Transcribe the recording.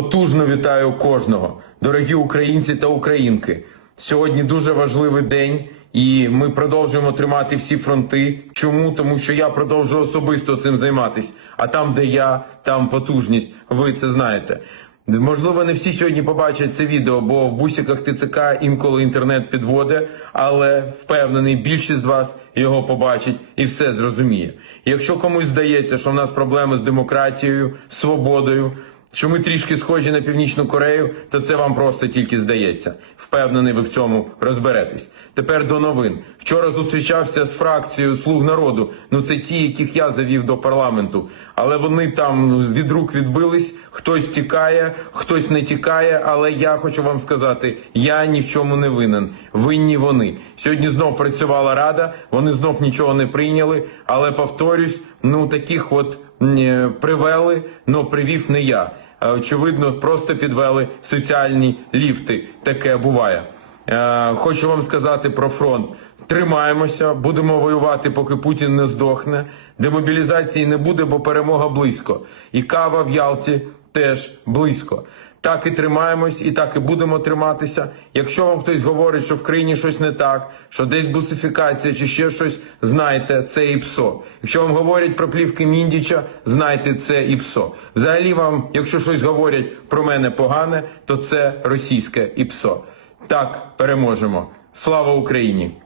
Потужно вітаю кожного, дорогі українці та українки. Сьогодні дуже важливий день, і ми продовжуємо тримати всі фронти. Чому? Тому що я продовжую особисто цим займатись. А там, де я, там потужність. Ви це знаєте. Можливо, не всі сьогодні побачать це відео, бо в бусиках ТЦК інколи інтернет підводить, але впевнений, більшість з вас його побачить і все зрозуміє. Якщо комусь здається, що в нас проблеми з демократією, свободою, що ми трішки схожі на Північну Корею, то це вам просто тільки здається. Впевнений, ви в цьому розберетесь. Тепер до новин. Вчора зустрічався з фракцією Слуг народу. Ну це ті, яких я завів до парламенту. Але вони там ну, від рук відбились. Хтось тікає, хтось не тікає. Але я хочу вам сказати, я ні в чому не винен. Винні вони. Сьогодні знов працювала рада. Вони знов нічого не прийняли. Але повторюсь, ну таких от привели, но привів не я. Е, Очевидно, просто підвели соціальні ліфти. Таке буває. Е, Хочу вам сказати про фронт. Тримаємося, будемо воювати, поки Путін не здохне. Демобілізації не буде, бо перемога близько. І кава в Ялті теж близько. Так і тримаємось, і так і будемо триматися. Якщо вам хтось говорить, що в країні щось не так, що десь бусифікація чи ще щось, знайте, це ІПСО. Якщо вам говорять про плівки Міндіча, знайте, це ІПСО. Взагалі вам, якщо щось говорять про мене погане, то це російське ІПСО. Так, переможемо. Слава Україні!